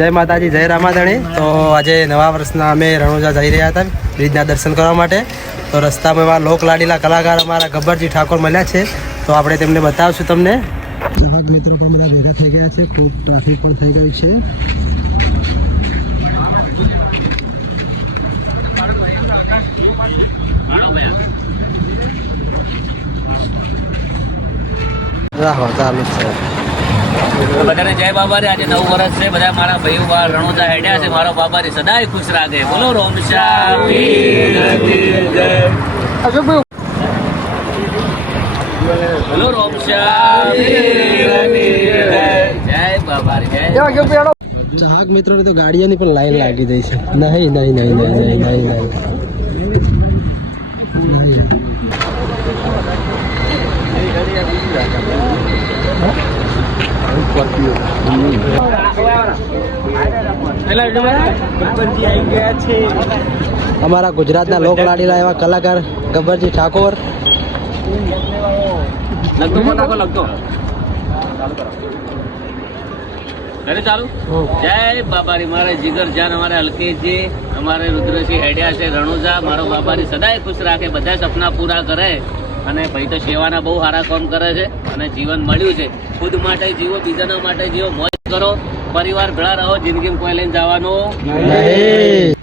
જય માતાજી, જય રામાધણી। તો આજે નવા વર્ષના અમે રણોજા જઈ રહ્યા હતા બ્રિજના દર્શન કરવા માટે। તો રસ્તામાં એવા લોકલાડીલા કલાકાર અમારા ગબ્બરજી ઠાકોર મળ્યા છે, તો આપણે તેમને બતાવશું તમને। ચાહક મિત્રો પણ બધા ભેગા થઈ ગયા છે, ખૂબ ટ્રાફિક પણ થઈ ગયું છે। ચાલુ છે બધાને જય બાબા રે। આજે 9 વર્ષ છે, બધા મારા ભાઈઓ બહાર રણોજા હેડ્યા છે। મારો બાબા રે સદાય ખુશ રાખે। બોલો રોમશા બોલો રોમશા જય બાબા રે જય। ચાહક મિત્રોને તો ગાડીઓની પણ લાઈન લાગી ગઈ છે। નહીં નહીં નહીં નહીં નહીં નહીં નહીં અમારા ગુજરાતના લોકલાડીલા એવા કલાકાર ગબ્બરજી ઠાકોર। ચાલુ જય બાબારી મારે જીગર જાન અમારે હલકેજી અમારે રુદ્રસિંહ હેડ્યા છે રણોજા। મારો બાબારી સદાય ખુશ રાખે, બધા સપના પૂરા કરે। અને ભાઈ તો સેવાના બહુ સારા કામ કરે છે અને જીવન મળ્યું છે। ખુદ માટે જીવો, બીજાના માટે જીવો, મોજ કરો, પરિવાર ભેળા રહો, જિંદગીમાં કોઈ લઈને જવાનું નહીં।